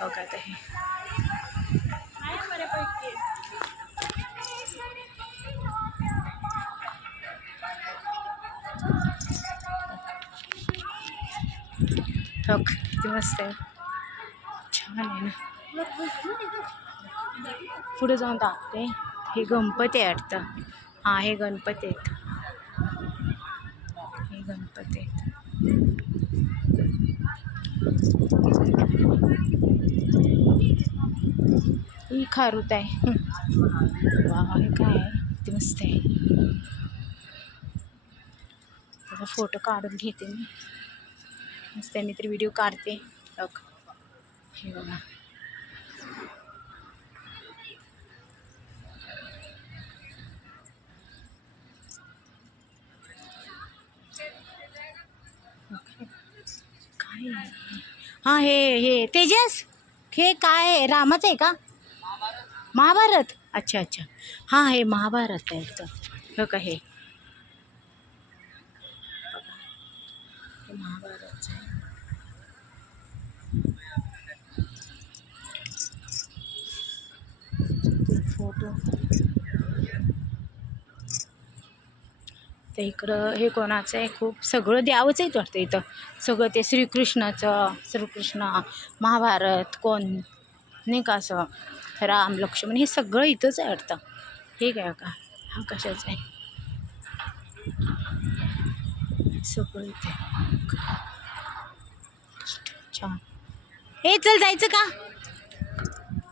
हो का ते हो किती मस्त आहे, छान आहे ना. पुढे जाऊन दाखवते. हे गणपती आहे वाटतं. हा हे गणपती आहेत, हे गणपती आहेत. ही खारुत आहे. वा हे काय आहे, किती मस्त आहे. त्याचा फोटो काढून घेते मी मस्त आहे. मी तर व्हिडिओ काढते. बघ हे बघा, काय हा हे तेजस, हे काय आहे, रामाचं आहे का? महाभारत. अच्छा अच्छा, हां हे महाभारत आहे तर. हो का हे महाभारतचं आहे. फोटो तर इकडं हे कोणाचं आहे, खूप सगळं द्यावंच आहे वाटतं इथं. सगळं ते श्रीकृष्णाचं, श्रीकृष्ण महाभारत कोण नाही का, असं राम लक्ष्मण हे सगळं इथंच आहे वाटतं. हे काय का, हा कशाचं आहे, सगळं इथे छान. हे चल जायचं का?